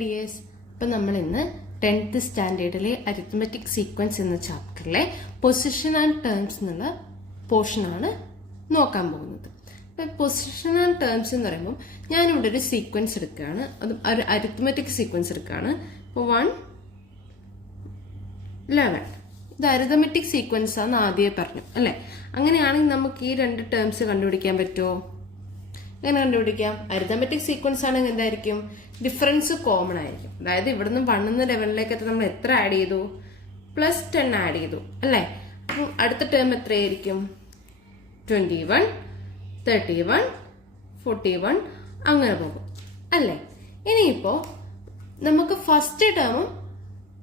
Dears, ഇപ്പം നമ്മൾ ഇന്ന് 10th സ്റ്റാൻഡേർഡിലെ അരിത്മെറ്റിക് സീക്വൻസ് എന്ന ചാപ്റ്ററിലെ പൊസിഷൻ ആൻഡ് ടേംസ് എന്നുള്ള പോർഷനാണ് നോക്കാൻ പോകുന്നത്. പൊസിഷൻ ആൻഡ് ടേംസ് എന്ന് പറയുമ്പോൾ ഞാനിവിടെ ഒരു സീക്വൻസ് എടുക്കുകയാണ്, അത് ഒരു അരിത്മെറ്റിക് സീക്വൻസ് എടുക്കുകയാണ്. ഇപ്പോൾ 1, 11 ഇത് അരിത്മെറ്റിക് സീക്വൻസ് ആണെന്ന് ആദ്യമേ പറഞ്ഞു അല്ലേ. അങ്ങനെയാണെങ്കിൽ നമുക്ക് ഈ രണ്ട് ടേംസ് കണ്ടുപിടിക്കാൻ പറ്റുമോ? എങ്ങനെ കണ്ടുപിടിക്കാം? അരിത്മെറ്റിക് സീക്വൻസ് ആണെങ്കിൽ എന്തായിരിക്കും? ഡിഫറൻസ് കോമൺ ആയിരിക്കും. അതായത് ഇവിടുന്ന് 1 ലെവലിലേക്ക് നമ്മൾ എത്ര ആഡ് ചെയ്തു? +10 ആഡ് ചെയ്തു അല്ലേ. അപ്പം അടുത്ത ടേം എത്രയായിരിക്കും? 21, 31, 41 അങ്ങനെ പോകും അല്ലേ. ഇനിയിപ്പോ നമുക്ക് ഫസ്റ്റ് ടേമും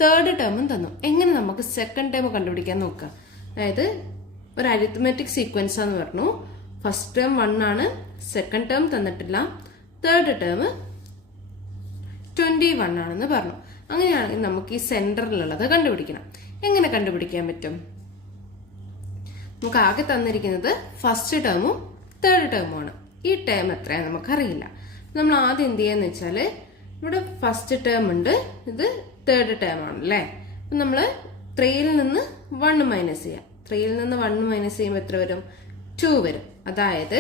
തേർഡ് ടേമും തന്നു. എങ്ങനെ നമുക്ക് സെക്കൻഡ് ടേം കണ്ടുപിടിക്കാൻ നോക്കാം? അതായത് ഒരു അരിത്മെറ്റിക് സീക്വൻസ് എന്ന് പറഞ്ഞു. ഫസ്റ്റ് ടേം 1 ആണ്, സെക്കൻഡ് ടേം തന്നിട്ടില്ല, തേർഡ് ടേം 21 ആണെന്ന് പറഞ്ഞു. അങ്ങനെയാണെങ്കിൽ നമുക്ക് ഈ സെന്ററിലുള്ളത് കണ്ടുപിടിക്കണം. എങ്ങനെ കണ്ടുപിടിക്കാൻ പറ്റും? നമുക്ക് ആകെ തന്നിരിക്കുന്നത് ഫസ്റ്റ് ടേമും തേർഡ് ടേമുമാണ്. ഈ ടേം എത്രയാണെന്ന് നമുക്കറിയില്ല. നമ്മൾ ആദ്യം എന്ത് ചെയ്യാന്ന് വെച്ചാല്, ഇവിടെ ഫസ്റ്റ് ടേം ഉണ്ട്, ഇത് തേർഡ് ടേം ആണ് അല്ലേ. അപ്പൊ നമ്മള് 3യിൽ നിന്ന് 1 മൈനസ് ചെയ്യാം. 3യിൽ നിന്ന് 1 മൈനസ് ചെയ്യുമ്പോൾ എത്ര വരും? 2 വരും. അതായത്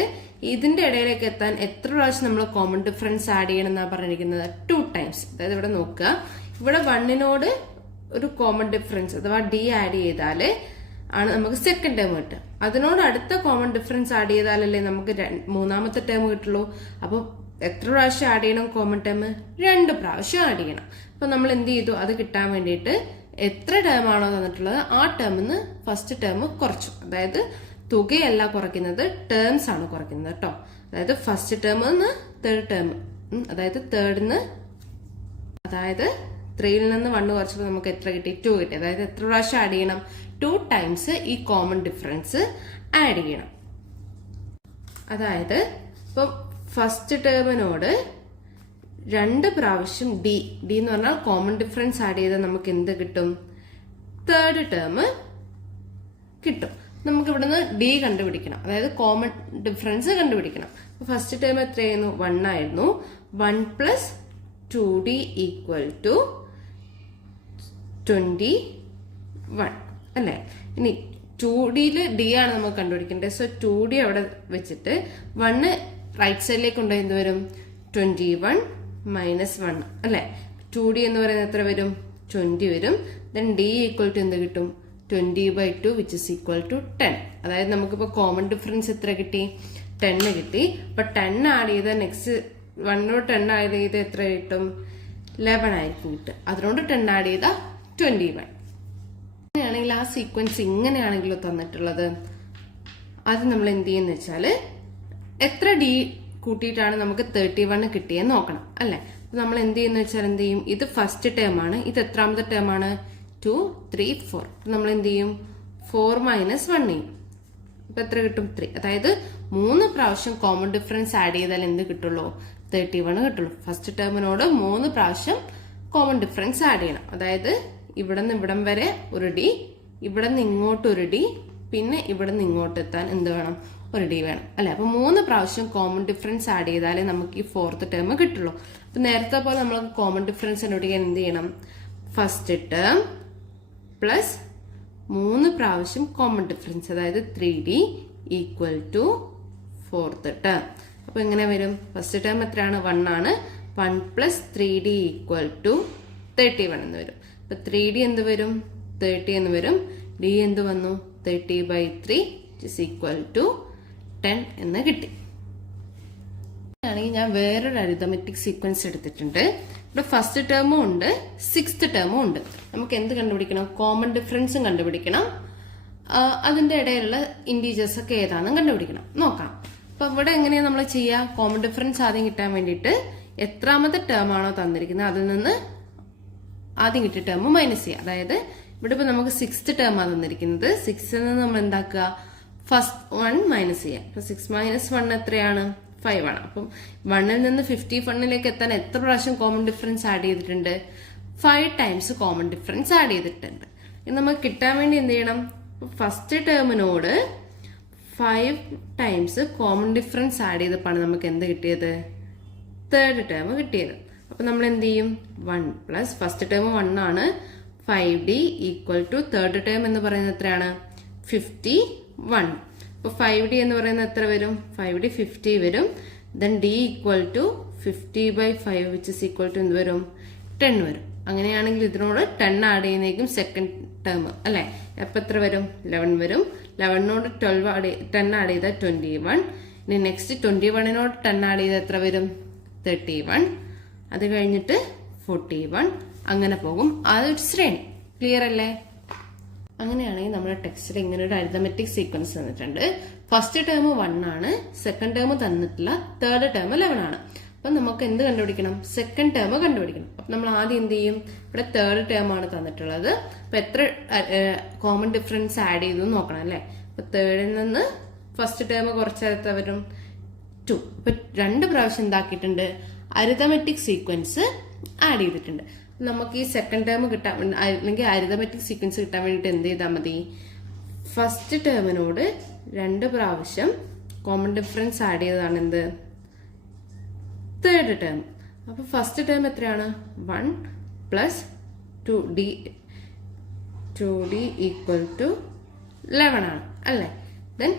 ഇതിന്റെ ഇടയിലേക്ക് എത്താൻ എത്ര പ്രാവശ്യം നമ്മൾ കോമൺ ഡിഫറൻസ് ആഡ് ചെയ്യണം എന്നാണ് പറഞ്ഞിരിക്കുന്നത്? 2 ടൈംസ്. അതായത് ഇവിടെ നോക്കുക, ഇവിടെ 1നോട് ഒരു കോമൺ ഡിഫറൻസ് അഥവാ d ആഡ് ചെയ്താല് ആണ് നമുക്ക് സെക്കൻഡ് ടേം കിട്ടുക. അതിനോട് അടുത്ത കോമൺ ഡിഫറൻസ് ആഡ് ചെയ്താലല്ലേ നമുക്ക് മൂന്നാമത്തെ ടേം കിട്ടുള്ളൂ. അപ്പൊ എത്ര പ്രാവശ്യം ആഡ് ചെയ്യണം കോമൺ ടേം? 2 പ്രാവശ്യം ആഡ് ചെയ്യണം. അപ്പൊ നമ്മൾ എന്ത് ചെയ്തു? അത് കിട്ടാൻ വേണ്ടിയിട്ട് എത്ര ടേം ആണോ തന്നിട്ടുള്ളത് ആ ടേമിന്ന് ഫസ്റ്റ് ടേം കുറച്ചു. അതായത് തുകയല്ല കുറയ്ക്കുന്നത്, ടേംസ് ആണ് കുറയ്ക്കുന്നത് കേട്ടോ. അതായത് ഫസ്റ്റ് ടേം തേർഡ് ടേം, അതായത് തേർഡിന്ന്, അതായത് 3യിൽ നിന്ന് 1 കുറച്ചപ്പോൾ നമുക്ക് എത്ര കിട്ടി? 2 കിട്ടി. അതായത് എത്ര പ്രാവശ്യം ആഡ് ചെയ്യണം? 2 ടൈംസ് ഈ കോമൺ ഡിഫറൻസ് ആഡ് ചെയ്യണം. അതായത് ഇപ്പൊ ഫസ്റ്റ് ടേമിനോട് 2 പ്രാവശ്യം ഡി എന്ന് പറഞ്ഞാൽ കോമൺ ഡിഫറൻസ് ആഡ് ചെയ്താൽ നമുക്ക് എന്ത് കിട്ടും? തേർഡ് ടേം കിട്ടും. നമുക്ക് ഇവിടുന്ന് ഡി കണ്ടുപിടിക്കണം, അതായത് കോമൺ ഡിഫറൻസ് കണ്ടുപിടിക്കണം. ഫസ്റ്റ് ടേം എത്രയായിരുന്നു? 1 ആയിരുന്നു. 1 + 2d = 21 അല്ലെ. ഇനി 2dയിൽ ഡി ആണ് നമുക്ക് കണ്ടുപിടിക്കേണ്ടത്. സോ 2d അവിടെ വെച്ചിട്ട് 1 റൈറ്റ് സൈഡിലേക്ക് കൊണ്ടുപോയി എന്ത് വരും? 21 - 1 അല്ലെ. 2d എന്ന് പറയുന്നത് എത്ര വരും? 20 വരും. ദെൻ d = എന്ത് കിട്ടും? 20/2 which is equal to 10. അതായത് നമുക്കിപ്പോ കോമൺ ഡിഫറൻസ് എത്ര കിട്ടി? 10 കിട്ടി. അപ്പൊ 10 ആഡ് ചെയ്ത നെക്സ്റ്റ് 1നോട് 10 ആഡ് ചെയ്ത് എത്ര കിട്ടും? 11 ആയിരിക്കും കിട്ടുക. അതിനോട് 10 ആഡ് ചെയ്ത 21. അങ്ങനെയാണെങ്കിൽ ആ സീക്വൻസ് ഇങ്ങനെയാണെങ്കിലോ തന്നിട്ടുള്ളത്, അത് നമ്മൾ എന്ത് ചെയ്യുന്ന വെച്ചാല് എത്ര ഡി കൂട്ടിയിട്ടാണ് നമുക്ക് 31 കിട്ടിയെന്ന് നോക്കണം അല്ലെ. നമ്മൾ എന്ത് ചെയ്യുന്ന വെച്ചാൽ എന്ത് ചെയ്യും? ഇത് ഫസ്റ്റ് ടേം ആണ്, ഇത് എത്രാമത്തെ ടേം ആണ്? 2, 3, 4. നമ്മൾ എന്ത് ചെയ്യും? 4 - 1 ചെയ്യും. അപ്പൊ എത്ര കിട്ടും? 3. അതായത് 3 പ്രാവശ്യം കോമൺ ഡിഫറൻസ് ആഡ് ചെയ്താൽ എന്ത് കിട്ടുള്ളൂ? 31 കിട്ടുള്ളൂ. ഫസ്റ്റ് ടേമിനോട് 3 പ്രാവശ്യം കോമൺ ഡിഫറൻസ് ആഡ് ചെയ്യണം. അതായത് ഇവിടെ നിന്ന് ഇവിടം വരെ ഒരു ഡി, ഇവിടെ നിന്ന് ഇങ്ങോട്ട് ഒരു ഡി, പിന്നെ ഇവിടെ നിന്ന് ഇങ്ങോട്ട് എത്താൻ എന്ത് വേണം? ഒരു ഡി വേണം അല്ലെ. അപ്പൊ 3 പ്രാവശ്യം കോമൺ ഡിഫറൻസ് ആഡ് ചെയ്താലേ നമുക്ക് ഈ ഫോർത്ത് ടേം കിട്ടുള്ളൂ. അപ്പൊ നേരത്തെ പോലെ നമ്മൾ കോമൺ ഡിഫറൻസ് കണ്ടുപിടിക്കാൻ എന്ത് ചെയ്യണം? ഫസ്റ്റ് ടേം പ്ലസ് 3 പ്രാവശ്യം കോമൺ ഡിഫറൻസ്, അതായത് 3d = ഫോർത്ത് ടേം. അപ്പൊ എങ്ങനെ വരും? ഫസ്റ്റ് ടേം എത്രയാണ്? 1 ആണ്. 1 + 3d = 31 എന്ന് വരും. അപ്പൊ 3d എന്ത് വരും? 30 എന്ന് വരും. d എന്ത് വന്നു? 30/3 = 10 എന്ന് കിട്ടി. ആണെങ്കിൽ ഞാൻ വേറൊരു അരിത്മെറ്റിക് സീക്വൻസ് എടുത്തിട്ടുണ്ട്. ഇവിടെ ഫസ്റ്റ് ടേമും ഉണ്ട്, 6th ടേമും ഉണ്ട്. നമുക്ക് എന്ത് കണ്ടുപിടിക്കണം? കോമൺ ഡിഫറൻസും കണ്ടുപിടിക്കണം, അതിന്റെ ഇടയിലുള്ള ഇന്റീജേഴ്സ് ഒക്കെ ഏതാണെന്നും കണ്ടുപിടിക്കണം. നോക്കാം. അപ്പൊ ഇവിടെ എങ്ങനെയാ നമ്മൾ ചെയ്യുക? കോമൺ ഡിഫറൻസ് ആദ്യം കിട്ടാൻ വേണ്ടിയിട്ട് എത്രാമത്തെ ടേം ആണോ തന്നിരിക്കുന്നത് അതിൽ നിന്ന് ആദ്യം കിട്ടിയ ടേം മൈനസ് ചെയ്യുക. അതായത് ഇവിടെ ഇപ്പൊ നമുക്ക് 6th ടേമാണ് തന്നിരിക്കുന്നത്. 6ൽ നിന്ന് നമ്മൾ എന്താക്കുക? ഫസ്റ്റ് 1 മൈനസ് ചെയ്യുക. അപ്പൊ 6 - 1 എത്രയാണ്? 5 ആണ്. അപ്പം 1ൽ നിന്ന് 51ലേക്ക് എത്താൻ എത്ര പ്രാവശ്യം കോമൺ ഡിഫറൻസ് ആഡ് ചെയ്തിട്ടുണ്ട്? 5 ടൈംസ് കോമൺ ഡിഫറൻസ് ആഡ് ചെയ്തിട്ടുണ്ട്. ഇത് നമുക്ക് കിട്ടാൻ വേണ്ടി എന്ത് ചെയ്യണം? ഫസ്റ്റ് ടേമിനോട് 5 ടൈംസ് കോമൺ ഡിഫറൻസ് ആഡ് ചെയ്തപ്പോഴാണ് നമുക്ക് എന്ത് കിട്ടിയത്? തേർഡ് ടേം കിട്ടിയത്. അപ്പൊ നമ്മൾ എന്ത് ചെയ്യും? 1 പ്ലസ് ഫസ്റ്റ് ടേം 1 ആണ് 5d equal to third term എന്ന് പറയുന്നത് എത്രയാണ് 51. അപ്പൊ 5d എന്ന് പറയുന്നത് എത്ര വരും 5d 50 വരും. Then d equal to 50/5 which is equal to എന്ത് വരും 10 വരും. അങ്ങനെയാണെങ്കിൽ ഇതിനോട് 10 ആഡ് ചെയ്യുന്നേക്കും സെക്കൻഡ് ടേം അല്ലെ. അപ്പൊ എത്ര വരും 11 വരും. 11നോട് 10 ആഡ് ചെയ്താൽ 21. ഇനി നെക്സ്റ്റ് 21നോട് 10 ആഡ് ചെയ്താൽ എത്ര വരും 31. അത് കഴിഞ്ഞിട്ട് 41. അങ്ങനെ പോകും. അതൊരു ശ്രേണി. ക്ലിയർ അല്ലേ? അങ്ങനെയാണെങ്കിൽ നമ്മുടെ ടെക്സ്റ്റിൽ ഇങ്ങനെ ഒരു അരിതമെറ്റിക് സീക്വൻസ് തന്നിട്ടുണ്ട്. ഫസ്റ്റ് ടേം 1 ആണ്, സെക്കൻഡ് ടേം തന്നിട്ടില്ല, തേർഡ് ടേം 11 ആണ്. അപ്പൊ നമുക്ക് എന്ത് കണ്ടുപിടിക്കണം സെക്കൻഡ് ടേം കണ്ടുപിടിക്കണം. അപ്പൊ നമ്മൾ ആദ്യം എന്ത് ചെയ്യും ഇവിടെ തേർഡ് ടേം ആണ് തന്നിട്ടുള്ളത്. അപ്പൊ എത്ര കോമൺ ഡിഫറൻസ് ആഡ് ചെയ്തു നോക്കണം അല്ലെ. അപ്പൊ തേർഡിൽ നിന്ന് ഫസ്റ്റ് ടേം കുറച്ചാൽ എത്ര വരും 2. അപ്പൊ 2 പ്രാവശ്യം എന്താക്കിയിട്ടുണ്ട് അരിതമെറ്റിക് സീക്വൻസ് ആഡ് ചെയ്തിട്ടുണ്ട്. നമുക്ക് ഈ സെക്കൻഡ് ടേം കിട്ടാൻ അല്ലെങ്കിൽ അരിതമെറ്റിക് സീക്വൻസ് കിട്ടാൻ വേണ്ടിയിട്ട് എന്ത് ചെയ്താൽ മതി ഫസ്റ്റ് ടേമിനോട് 2 പ്രാവശ്യം കോമൺ ഡിഫറൻസ് ആഡ് ചെയ്തതാണ് എന്ത് തേർഡ് ടേം. അപ്പൊ ഫസ്റ്റ് ടേം എത്രയാണ് 1 പ്ലസ് 2d ഈക്വൽ ടു 11 ആണ് അല്ലേ. ദെൻ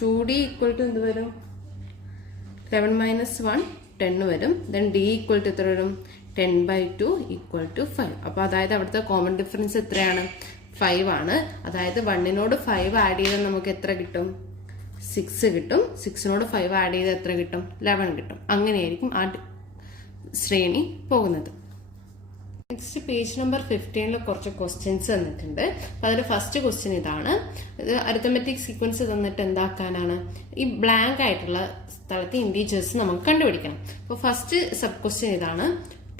2d ഈക്വൽ ടു എന്ത് വരും 11 മൈനസ് 1 10 വരും. ദെൻ d ഈക്വൽ ടു എത്ര വരും 10/2 ഈക്വൽ ടു 5. അപ്പൊ അതായത് അവിടുത്തെ കോമൺ ഡിഫറൻസ് എത്രയാണ് 5 ആണ്. അതായത് 1നോട് 5 ആഡ് ചെയ്താൽ നമുക്ക് എത്ര കിട്ടും 6 കിട്ടും. 6നോട് 5 ആഡ് ചെയ്താൽ എത്ര കിട്ടും 11 കിട്ടും. അങ്ങനെയായിരിക്കും ആ ശ്രേണി പോകുന്നത്. നെക്സ്റ്റ് പേജ് നമ്പർ 15 കുറച്ച് ക്വസ്റ്റ്യൻസ് തന്നിട്ടുണ്ട്. അപ്പൊ അതിൽ ഫസ്റ്റ് ക്വസ്റ്റ്യൻ ഇതാണ്. ഇത് അരിത്തമെറ്റിക് സീക്വൻസ് തന്നിട്ട് എന്താക്കാനാണ് ഈ ബ്ലാങ്ക് ആയിട്ടുള്ള സ്ഥലത്ത് ഇൻറ്റീജേഴ്സ് നമുക്ക് കണ്ടുപിടിക്കണം. അപ്പൊ ഫസ്റ്റ് സബ് ക്വസ്റ്റ്യൻ ഇതാണ്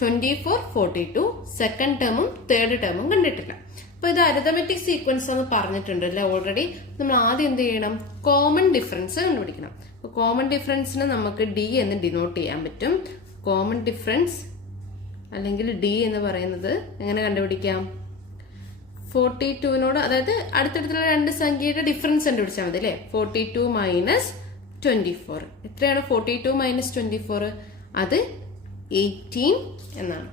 24, 42 സെക്കൻഡ് ടേമും തേർഡ് ടേമും കണ്ടിട്ടില്ല. അപ്പൊ ഇത് അരിത്തമെറ്റിക് സീക്വൻസ് എന്ന് പറഞ്ഞിട്ടുണ്ട് അല്ലെ ഓൾറെഡി. നമ്മൾ ആദ്യം എന്ത് ചെയ്യണം കോമൺ ഡിഫറൻസ് കണ്ടുപിടിക്കണം. അപ്പൊ കോമൺ ഡിഫറൻസിന് നമുക്ക് d എന്ന് ഡിനോട്ട് ചെയ്യാൻ പറ്റും. കോമൺ ഡിഫറൻസ് അല്ലെങ്കിൽ d എന്ന് പറയുന്നത് എങ്ങനെ കണ്ടുപിടിക്കാം 42നോട് അതായത് അടുത്തടുത്തുള്ള 2 സംഖ്യയുടെ ഡിഫറൻസ് കണ്ടുപിടിച്ചാൽ മതി അല്ലെ. 42 മൈനസ് 24 എത്രയാണ് 42 മൈനസ് 24 അത് 18 എന്നാണ്.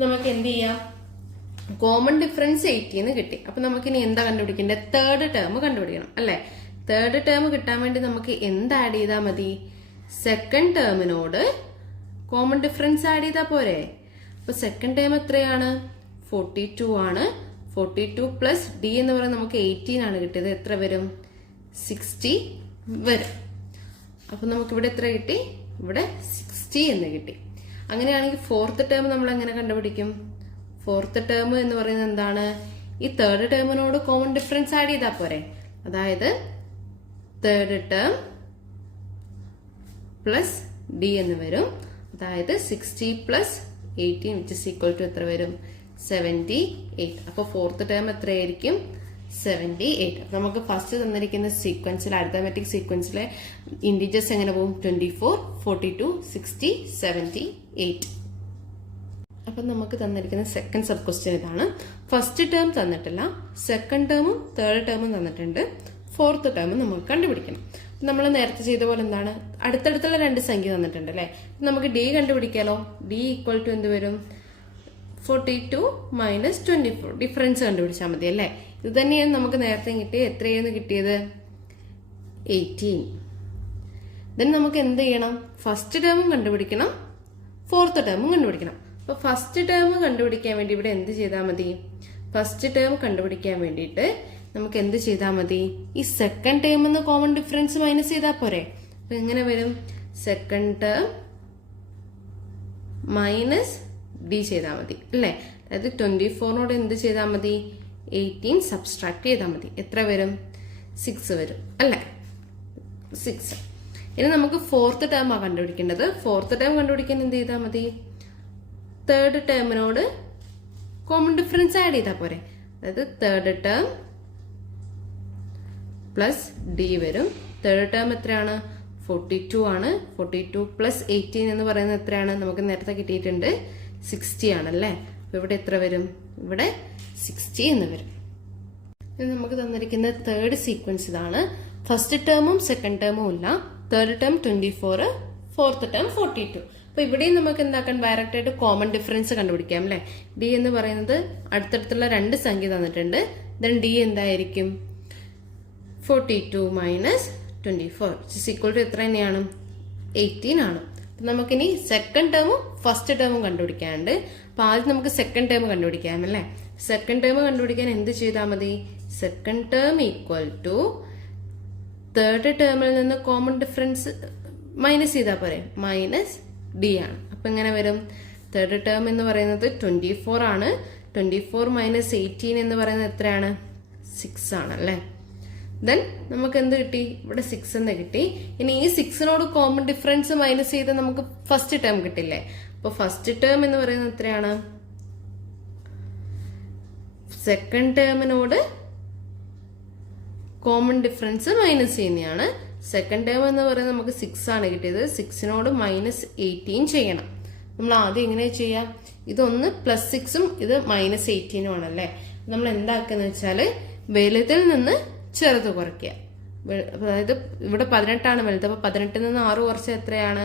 നമുക്ക് എന്ത് ചെയ്യാം കോമൺ ഡിഫറൻസ് 18 കിട്ടി. അപ്പൊ നമുക്ക് ഇനി എന്താ കണ്ടുപിടിക്കേണ്ടത് തേർഡ് ടേം കണ്ടുപിടിക്കണം അല്ലെ. തേർഡ് ടേം കിട്ടാൻ വേണ്ടി നമുക്ക് എന്ത് ആഡ് ചെയ്താൽ മതി സെക്കൻഡ് ടേമിനോട് കോമൺ ഡിഫറൻസ് ആഡ് ചെയ്താൽ പോരെ. അപ്പൊ സെക്കൻഡ് ടേം എത്രയാണ് 42 ആണ്. 42 പ്ലസ് d എന്ന് പറയുന്നത് നമുക്ക് 18 ആണ് കിട്ടിയത്. എത്ര വരും 60 വരും. അപ്പൊ നമുക്ക് ഇവിടെ എത്ര കിട്ടി ഇവിടെ 60 എന്ന് കിട്ടി. അങ്ങനെയാണെങ്കിൽ ഫോർത്ത് ടേം നമ്മൾ എങ്ങനെ കണ്ടുപിടിക്കും ഫോർത്ത് ടേം എന്ന് പറയുന്നത് എന്താണ് ഈ തേർഡ് ടേമിനോട് കോമൺ ഡിഫറൻസ് ആഡ് ചെയ്താൽ പോരെ. അതായത് തേർഡ് ടേം പ്ലസ് d എന്ന് വരും. അതായത് 60 plus 18 which is equal to എത്ര വരും 78. അപ്പൊ ഫോർത്ത് ടേം എത്രയായിരിക്കും 78. അപ്പൊ നമുക്ക് ഫസ്റ്റ് തന്നിരിക്കുന്ന സീക്വൻസിൽ അരിത്തമെറ്റിക് സീക്വൻസിലെ ഇൻഡിജേഴ്സ് എങ്ങനെ പോകും 24, 42, 60, 78. അപ്പൊ നമുക്ക് തന്നിരിക്കുന്ന സെക്കൻഡ് സബ് ക്വസ്റ്റ്യൻ ഇതാണ്. ഫസ്റ്റ് ടേം തന്നിട്ടില്ല, സെക്കൻഡ് ടേമും തേർഡ് ടേമും തന്നിട്ടുണ്ട്, ഫോർത്ത് ടേമും നമുക്ക് കണ്ടുപിടിക്കണം. നമ്മൾ നേരത്തെ ചെയ്ത പോലെ എന്താണ് അടുത്തടുത്തുള്ള 2 സംഖ്യ തന്നിട്ടുണ്ട് അല്ലെ. നമുക്ക് d കണ്ടുപിടിക്കാലോ. d ഈക്വൽ ടു എന്ത് വരും 42 മൈനസ് 24 ഡിഫറൻസ് കണ്ടുപിടിച്ചാൽ മതി അല്ലെ. ഇത് തന്നെയാണ് നമുക്ക് നേരത്തെ കിട്ടിയത്. എത്രയാണ് കിട്ടിയത് 18. ദെൻ നമുക്ക് എന്ത് ചെയ്യണം ഫസ്റ്റ് ടേമും കണ്ടുപിടിക്കണം ഫോർത്ത് ടേമും കണ്ടുപിടിക്കണം. അപ്പൊ ഫസ്റ്റ് ടേം കണ്ടുപിടിക്കാൻ വേണ്ടി ഇവിടെ എന്ത് ചെയ്താൽ മതി ഫസ്റ്റ് ടേം കണ്ടുപിടിക്കാൻ വേണ്ടിയിട്ട് നമുക്ക് എന്ത് ചെയ്താൽ മതി ഈ സെക്കൻഡ് ടേം എന്ന് കോമൺ ഡിഫറൻസ് മൈനസ് ചെയ്താൽ പോരെ. അപ്പൊ എങ്ങനെ വരും സെക്കൻഡ് ടേം മൈനസ് d ചെയ്താൽ മതി അല്ലെ. അതായത് 24നോട് എന്ത് ചെയ്താൽ മതി 18 സബ്സ്ട്രാക്ട് ചെയ്താൽ മതി. എത്ര വരും 6 വരും അല്ലെ 6. ഇനി നമുക്ക് ഫോർത്ത് ടേം ആ കണ്ടുപിടിക്കേണ്ടത്. ഫോർത്ത് ടേം കണ്ടുപിടിക്കാൻ എന്ത് ചെയ്താൽ മതി തേർഡ് ടേമിനോട് കോമൺ ഡിഫറൻസ് ആഡ് ചെയ്താൽ പോരെ. അതായത് തേർഡ് ടേം പ്ലസ് d വരും. തേർഡ് ടേം എത്രയാണ് 42 ആണ്. 42 പ്ലസ് 18 എന്ന് പറയുന്നത് എത്രയാണ് നമുക്ക് നേരത്തെ കിട്ടിയിട്ടുണ്ട് 60 ആണല്ലേ. അപ്പൊ ഇവിടെ എത്ര വരും ഇവിടെ 60 എന്ന് വരും. ഇനി നമുക്ക് തന്നിരിക്കുന്ന തേർഡ് സീക്വൻസ് ഇതാണ്. ഫസ്റ്റ് ടേമും സെക്കൻഡ് ടേമും ഇല്ല. Third term 24, fourth term 42. അപ്പൊ ഇവിടെയും നമുക്ക് എന്താക്കാൻ ഡയറക്റ്റ് ആയിട്ട് കോമൺ ഡിഫറൻസ് കണ്ടുപിടിക്കാം അല്ലെ. ഡി എന്ന് പറയുന്നത് അടുത്തടുത്തുള്ള രണ്ട് സംഖ്യ തന്നിട്ടുണ്ട്. ദെൻ ഡി എന്തായിരിക്കും? 42 മൈനസ് 24 എത്ര തന്നെയാണ്? 18 ആണ്. നമുക്കിനി സെക്കൻഡ് ടേമും ഫസ്റ്റ് ടേമും കണ്ടുപിടിക്കാനുണ്ട്. അപ്പൊ ആദ്യം നമുക്ക് സെക്കൻഡ് ടേം കണ്ടുപിടിക്കാം അല്ലെ. സെക്കൻഡ് ടേം കണ്ടുപിടിക്കാൻ എന്ത് ചെയ്താൽ മതി? Second term equal to third ടേമിൽ നിന്ന് കോമൺ ഡിഫറൻസ് മൈനസ് ചെയ്താൽ പോരെ. മൈനസ് ഡി ആണ്. അപ്പൊ എങ്ങനെ വരും? തേർഡ് ടേം എന്ന് പറയുന്നത് 24 ആണ്. 24 മൈനസ് 18 എന്ന് പറയുന്നത് എത്രയാണ്? 6 ആണ് അല്ലെ. ദെൻ നമുക്ക് എന്ത് കിട്ടി? ഇവിടെ 6 എന്ന് കിട്ടി. ഇനി ഈ 6നോട് കോമൺ ഡിഫറൻസ് മൈനസ് ചെയ്ത് നമുക്ക് ഫസ്റ്റ് ടേം കിട്ടില്ലേ. അപ്പൊ ഫസ്റ്റ് ടേം എന്ന് പറയുന്നത് എത്രയാണ്? സെക്കൻഡ് ടേമിനോട് കോമൺ ഡിഫറൻസ് മൈനസ് ചെയ്യുന്നതാണ്. സെക്കൻഡ് ടേം എന്ന് പറയുന്നത് നമുക്ക് 6 ആണ് കിട്ടിയത്. 6നോട് മൈനസ് 18 ചെയ്യണം. നമ്മൾ ആദ്യം എങ്ങനെ ചെയ്യാം? ഇതൊന്ന് പ്ലസ് 6ഉം ഇത് മൈനസ് 18ഉം ആണല്ലേ. നമ്മൾ എന്താക്കുന്ന വെച്ചാല് വലുതിൽ നിന്ന് ചെറുത് കുറയ്ക്കുക. അതായത് ഇവിടെ 18 ആണ് വലുത്. അപ്പൊ 18 നിന്ന് 6 കുറച്ച് എത്രയാണ്?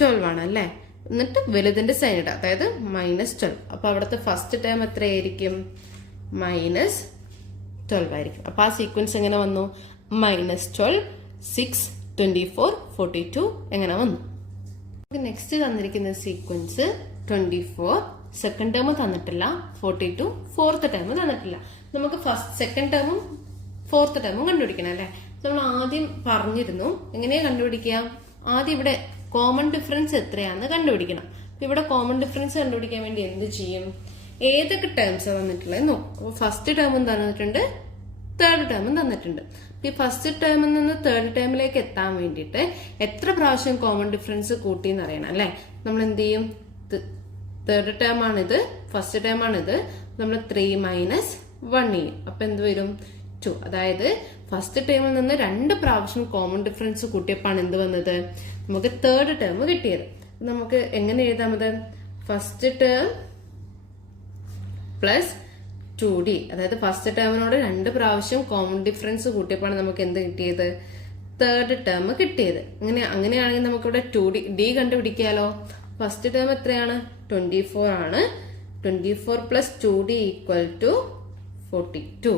12 ആണ് അല്ലെ. എന്നിട്ട് വലുതിന്റെ സൈൻ ഇടാം, അതായത് മൈനസ് 12. അപ്പൊ അവിടുത്തെ ഫസ്റ്റ് ടേം എത്രയായിരിക്കും? മൈനസ് 12 ആയിരിക്കും. അപ്പൊ ആ സീക്വൻസ് എങ്ങനെ വന്നു? -12, 6, 24, 42 എങ്ങനെ വന്നു? നെക്സ്റ്റ് തന്നിരിക്കുന്ന സീക്വൻസ് 24 സെക്കൻഡ് ടേം തന്നിട്ടില്ല, 42 ഫോർത്ത് ടേം തന്നിട്ടില്ല. നമുക്ക് സെക്കൻഡ് ടേമും ഫോർത്ത് ടേമും കണ്ടുപിടിക്കണം അല്ലെ. നമ്മൾ ആദ്യം പറഞ്ഞിരുന്നു എങ്ങനെയാ കണ്ടുപിടിക്കുക? ആദ്യം ഇവിടെ കോമൺ ഡിഫറൻസ് എത്രയാണെന്ന് കണ്ടുപിടിക്കണം. ഇവിടെ കോമൺ ഡിഫറൻസ് കണ്ടുപിടിക്കാൻ വേണ്ടി എന്ത് ചെയ്യും? ഏതൊക്കെ ടേംസ് തന്നിട്ടുള്ളത് നോക്കും. അപ്പൊ ഫസ്റ്റ് ടേമും തന്നിട്ടുണ്ട്, തേർഡ് ടേമും തന്നിട്ടുണ്ട്. ഈ ഫസ്റ്റ് ടേമിൽ നിന്ന് തേർഡ് ടേമിലേക്ക് എത്താൻ വേണ്ടിയിട്ട് എത്ര പ്രാവശ്യം കോമൺ ഡിഫറൻസ് കൂട്ടി എന്ന് അറിയണം അല്ലെ. നമ്മൾ എന്ത് ചെയ്യും? തേർഡ് ടേം ആണിത്, ഫസ്റ്റ് ടേം ആണിത്. നമ്മൾ 3 മൈനസ് 1 ചെയ്യും. അപ്പൊ എന്ത് വരും? 2. അതായത് ഫസ്റ്റ് ടേമിൽ നിന്ന് 2 പ്രാവശ്യം കോമൺ ഡിഫറൻസ് കൂട്ടിയപ്പാണ് എന്ത് വന്നത്? നമുക്ക് തേർഡ് ടേം കിട്ടിയത്. നമുക്ക് എങ്ങനെ എഴുതാമത്? First term plus 2d. അതായത് ഫസ്റ്റ് ടേമിനോട് 2 പ്രാവശ്യം കോമൺ ഡിഫറൻസ് കൂട്ടിയപ്പാണ് നമുക്ക് എന്ത് കിട്ടിയത്? തേർഡ് ടേം കിട്ടിയത്. അങ്ങനെയാണെങ്കിൽ നമുക്കിവിടെ 2d കണ്ടുപിടിക്കാലോ. ഫസ്റ്റ് ടേം എത്രയാണ്? 24 ആണ്. 24 പ്ലസ് 2d ഈക്വൽ ടു 42.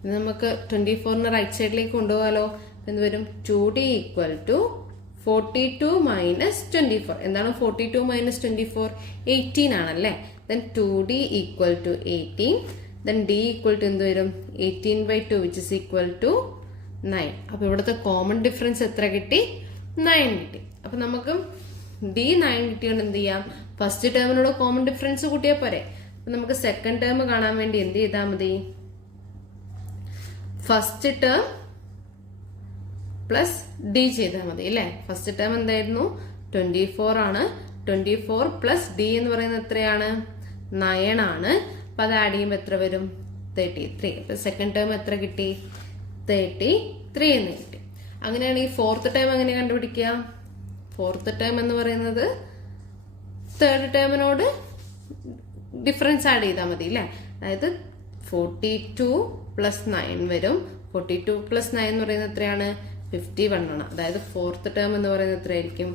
ഇത് നമുക്ക് 24ന് റൈറ്റ് സൈഡിലേക്ക് കൊണ്ടുപോകാലോ. എന്ത് വരും? 2d equal to 42 minus 24. എന്താണ് 42 മൈനസ് 24? 18 ആണല്ലേ. Then 2d equal to 18. Then d equal to എന്ത് വരും? 18/2 വിച്ച് ഇസ് ഈക്വൽ ടു 9. അപ്പൊ ഇവിടുത്തെ കോമൺ ഡിഫറൻസ് എത്ര കിട്ടി? 9 കിട്ടി. അപ്പൊ നമുക്ക് d 9 കിട്ടിയോണ്ട് എന്ത് ചെയ്യാം? ഫസ്റ്റ് ടേമിനോട് കോമൺ ഡിഫറൻസ് കൂട്ടിയാൽ പോരെ. അപ്പൊ നമുക്ക് സെക്കൻഡ് ടേം കാണാൻ വേണ്ടി എന്ത് ചെയ്താൽ മതി? ഫസ്റ്റ് ടേം പ്ലസ് d ചെയ്താൽ മതി അല്ലെ. ഫസ്റ്റ് ടേം എന്തായിരുന്നു? 24 ആണ്. 24 പ്ലസ് d എന്ന് പറയുന്നത് എത്രയാണ്? 9 ആണ്. അപ്പൊ അത് ആഡ് ചെയ്യുമ്പോൾ എത്ര വരും? 33. അപ്പൊ സെക്കൻഡ് ടേം എത്ര കിട്ടി? 33 എന്ന് കിട്ടി. അങ്ങനെയാണെങ്കിൽ ഫോർത്ത് ടേം എങ്ങനെ കണ്ടുപിടിക്കുക? ഫോർത്ത് ടേം എന്ന് പറയുന്നത് തേർഡ് ടേമിനോട് ഡിഫറൻസ് ആഡ് ചെയ്താൽ മതി അല്ലെ. അതായത് 42 പ്ലസ് 9 വരും. 42 പ്ലസ് 9 എന്ന് പറയുന്നത് എത്രയാണ്? 51 ആണ്. അതായത് ഫോർത്ത് ടേം എന്ന് പറയുന്നത് എത്രയായിരിക്കും?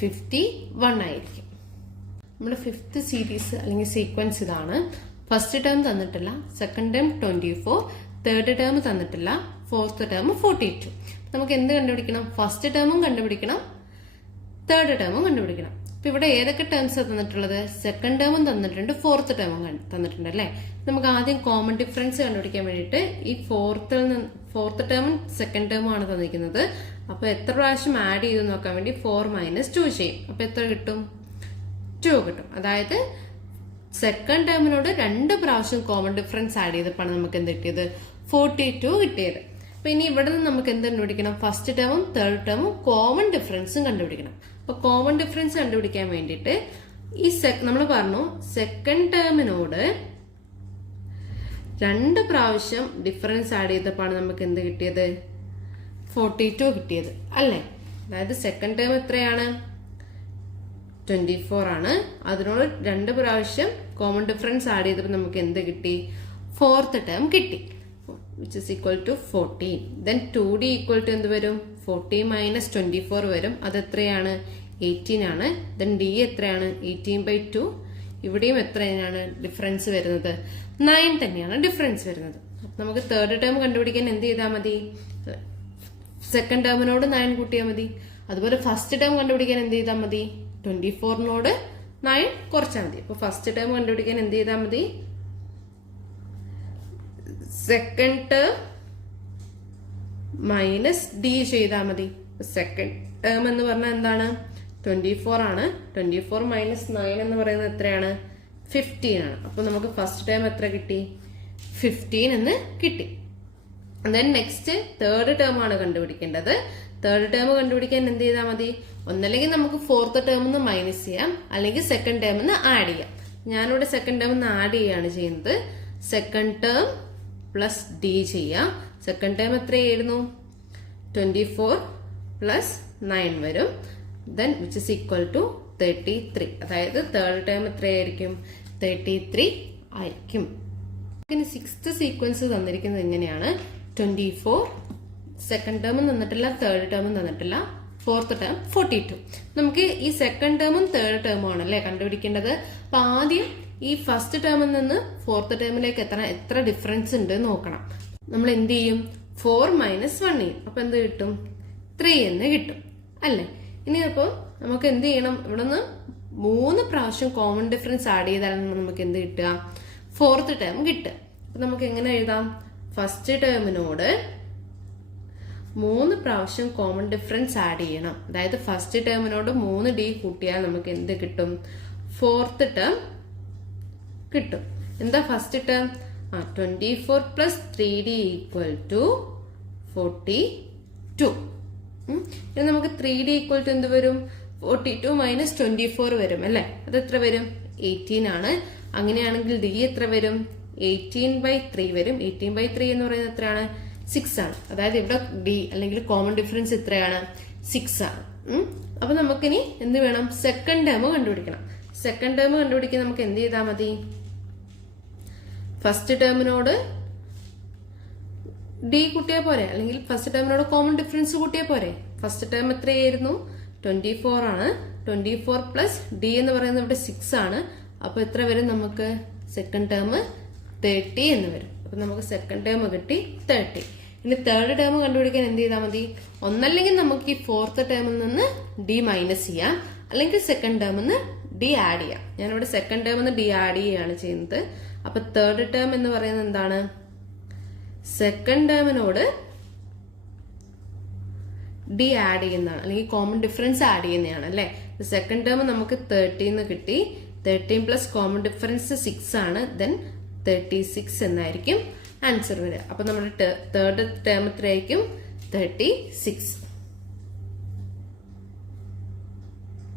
51 ആയിരിക്കും. നമ്മുടെ ഫിഫ്ത്ത് സീരീസ് അല്ലെങ്കിൽ സീക്വൻസ് ഇതാണ്. ഫസ്റ്റ് ടേം തന്നിട്ടില്ല, സെക്കൻഡ് ടേം 24, തേർഡ് ടേം തന്നിട്ടില്ല, ഫോർത്ത് ടേം 42. നമുക്ക് എന്ത് കണ്ടുപിടിക്കണം? ഫസ്റ്റ് ടേമും കണ്ടുപിടിക്കണം, തേർഡ് ടേമും കണ്ടുപിടിക്കണം. അപ്പൊ ഇവിടെ ഏതൊക്കെ ടേംസ് തന്നിട്ടുള്ളത്? സെക്കൻഡ് ടേമും തന്നിട്ടുണ്ട്, ഫോർത്ത് ടേമും തന്നിട്ടുണ്ട് അല്ലെ. നമുക്ക് ആദ്യം കോമൺ ഡിഫറൻസ് കണ്ടുപിടിക്കാൻ വേണ്ടിയിട്ട് ഈ ഫോർത്ത് ടേമും സെക്കൻഡ് ടേമും ആണ് തന്നിരിക്കുന്നത്. അപ്പൊ എത്ര പ്രാവശ്യം ആഡ് ചെയ്ത് നോക്കാൻ വേണ്ടി 4 മൈനസ് 2 ചെയ്യും. അപ്പൊ എത്ര കിട്ടും? 2 കിട്ടും. അതായത് സെക്കൻഡ് ടേമിനോട് 2 പ്രാവശ്യം കോമൺ ഡിഫറൻസ് ആഡ് ചെയ്തപ്പോൾ നമുക്ക് എന്ത് കിട്ടിയത്? 42 കിട്ടിയത്. അപ്പൊ ഇനി ഇവിടെ നിന്ന് നമുക്ക് എന്ത് കണ്ടുപിടിക്കണം? ഫസ്റ്റ് ടേമും തേർഡ് ടേമും കോമൺ ഡിഫറൻസും കണ്ടുപിടിക്കണം. അപ്പൊ കോമൺ ഡിഫറൻസ് കണ്ടുപിടിക്കാൻ വേണ്ടിയിട്ട് ഈ നമ്മൾ പറഞ്ഞു സെക്കൻഡ് ടേമിനോട് 2 പ്രാവശ്യം ഡിഫറൻസ് ആഡ് ചെയ്തപ്പോൾ നമുക്ക് എന്ത് കിട്ടിയത്? 42 കിട്ടിയത് അല്ലേ. അതായത് സെക്കൻഡ് ടേം എത്രയാണ്? 24 ആണ്. അതിനോട് 2 പ്രാവശ്യം കോമൺ ഡിഫറൻസ് ആഡ് ചെയ്തപ്പോൾ നമുക്ക് എന്ത് കിട്ടി? ഫോർത്ത് ടേം കിട്ടി, which is equal to 14. Then 2d equal to എന്ത് വരും? 40 minus 24 വരും. അത് എത്രയാണ്? 18 ആണ്. ദെൻ ഡി എത്രയാണ്? 18/2. ഇവിടെയും എത്രയാണ് ഡിഫറൻസ് വരുന്നത്? 9 തന്നെയാണ് ഡിഫറൻസ് വരുന്നത്. അപ്പൊ നമുക്ക് തേർഡ് ടേം കണ്ടുപിടിക്കാൻ എന്ത് ചെയ്താൽ മതി? സെക്കൻഡ് ടേമിനോട് 9 കൂട്ടിയാൽ മതി. അതുപോലെ ഫസ്റ്റ് ടേം കണ്ടുപിടിക്കാൻ എന്ത് ചെയ്താൽ മതി? 24നോട് 9 കുറച്ചാൽ മതി. അപ്പൊ ഫസ്റ്റ് ടേം കണ്ടുപിടിക്കാൻ എന്ത് ചെയ്താൽ മതി? സെക്കൻഡ് ടേം മൈനസ് ഡി ചെയ്താൽ മതി. സെക്കൻഡ് ടേം എന്ന് പറഞ്ഞാൽ എന്താണ്? 24 ആണ്. 24 മൈനസ് 9 എന്ന് പറയുന്നത് എത്രയാണ്? 15 ആണ്. അപ്പൊ നമുക്ക് ഫസ്റ്റ് ടേം എത്ര കിട്ടി? 15 എന്ന് കിട്ടി. ദെൻ നെക്സ്റ്റ് തേർഡ് ടേം ആണ് കണ്ടുപിടിക്കേണ്ടത്. തേർഡ് ടേം കണ്ടുപിടിക്കാൻ എന്ത് ചെയ്താൽ മതി? ഒന്നല്ലെങ്കിൽ നമുക്ക് ഫോർത്ത് ടേം നിന്ന് മൈനസ് ചെയ്യാം, അല്ലെങ്കിൽ സെക്കൻഡ് ടേം നിന്ന് ആഡ് ചെയ്യാം. ഞാനിവിടെ സെക്കൻഡ് ടേം നിന്ന് ആഡ് ചെയ്യാണ് ചെയ്യുന്നത്. സെക്കൻഡ് ടേം പ്ലസ് ഡി ചെയ്യാം. സെക്കൻഡ് ടേം എത്രയായിരുന്നു? 24 പ്ലസ് 9 വരും. Then which is equal to 33. അതായത് തേർഡ് ടേം എത്രയായിരിക്കും? 33 ആയിരിക്കും. ഇനി സിക്സ്ത് സീക്വൻസ് തന്നിരിക്കുന്നത് എങ്ങനെയാണ്? 24 സെക്കൻഡ് ടേമും തന്നിട്ടില്ല, തേർഡ് ടേമും തന്നിട്ടില്ല, ഫോർത്ത് ടേം 42. നമുക്ക് ഈ സെക്കൻഡ് ടേമും തേർഡ് ടേമും ആണല്ലേ കണ്ടുപിടിക്കേണ്ടത്. അപ്പൊ ആദ്യം ഈ ഫസ്റ്റ് ടേമിൽ നിന്ന് ഫോർത്ത് ടേമിലേക്ക് എത്ര ഡിഫറൻസ് ഉണ്ട് നോക്കണം. നമ്മൾ എന്ത് ചെയ്യും? 4 മൈനസ് 1 ചെയ്യും. അപ്പൊ എന്ത് കിട്ടും? 3 എന്ന് കിട്ടും അല്ലേ? ഇനി അപ്പൊ നമുക്ക് എന്ത് ചെയ്യണം? ഇവിടെ നിന്ന് 3 പ്രാവശ്യം കോമൺ ഡിഫറൻസ് ആഡ് ചെയ്താലാണ് നമുക്ക് എന്ത് കിട്ടുക? ഫോർത്ത് ടേം കിട്ടുക. അപ്പൊ നമുക്ക് എങ്ങനെ എഴുതാം? ഫസ്റ്റ് ടേമിനോട് 3 പ്രാവശ്യം കോമൺ ഡിഫറൻസ് ആഡ് ചെയ്യണം. അതായത് ഫസ്റ്റ് ടേമിനോട് 3 ഡി കൂട്ടിയാൽ നമുക്ക് എന്ത് കിട്ടും? ഫോർത്ത് ടേം കിട്ടും. എന്താ first term? 24 plus 3d equal to 42. ഇനി നമുക്ക് 3d ഈക്വൽ ടു എന്ത് വരും? 42 മൈനസ് 24 വരും അല്ലെ? അത് എത്ര വരും? 18 ആണ്. അങ്ങനെയാണെങ്കിൽ ഡി എത്ര വരും? 18/3 വരും. 18/3 എന്ന് പറയുന്നത് എത്രയാണ്? 6 ആണ്. അതായത് ഇവിടെ ഡി അല്ലെങ്കിൽ കോമൺ ഡിഫറൻസ് എത്രയാണ്? 6 ആണ്. അപ്പൊ നമുക്കിനി എന്ത് വേണം? സെക്കൻഡ് ടേം കണ്ടുപിടിക്കണം. സെക്കൻഡ് ടേം കണ്ടുപിടിക്കാൻ നമുക്ക് എന്ത് ചെയ്താൽ മതി? ഫസ്റ്റ് ടേമിനോട് ഡി കൂട്ടിയാൽ പോരെ, അല്ലെങ്കിൽ ഫസ്റ്റ് ടേമിനോട് കോമൺ ഡിഫറൻസ് കൂട്ടിയാൽ പോരെ. ഫസ്റ്റ് ടേം എത്രയായിരുന്നു? 24 ആണ്. 24 പ്ലസ് ഡി എന്ന് പറയുന്നത് ഇവിടെ 6 ആണ്. അപ്പൊ എത്ര വരും നമുക്ക്? സെക്കൻഡ് ടേം 30 എന്ന് വരും. അപ്പൊ നമുക്ക് സെക്കൻഡ് ടേം കിട്ടി 30. ഇനി തേർഡ് ടേം കണ്ടുപിടിക്കാൻ എന്ത് ചെയ്താൽ മതി? ഒന്നല്ലെങ്കിൽ നമുക്ക് ഈ ഫോർത്ത് ടേമിൽ നിന്ന് ഡി മൈനസ് ചെയ്യാം, അല്ലെങ്കിൽ സെക്കൻഡ് ടേമിൽ നിന്ന് ഡി ആഡ് ചെയ്യാം. ഞാനിവിടെ സെക്കൻഡ് ടേമിൽ നിന്ന് ഡി ആഡ് ചെയ്യുകയാണ് ചെയ്യുന്നത്. അപ്പൊ തേർഡ് ടേം എന്ന് പറയുന്നത് എന്താണ്? സെക്കൻഡ് ടേമിനോട് ഡി ആഡ് ചെയ്യുന്നതാണ്, അല്ലെങ്കിൽ കോമൺ ഡിഫറൻസ് ആഡ് ചെയ്യുന്നതാണ് അല്ലെ? സെക്കൻഡ് ടേം നമുക്ക് 30 എന്ന് കിട്ടി. 13 പ്ലസ് കോമൺ ഡിഫറൻസ് 6 ആണ്. ദെൻ 36 എന്നായിരിക്കും ആൻസർ വരിക. അപ്പൊ നമ്മുടെ തേർഡ് ടേം എത്രയായിരിക്കും? 36.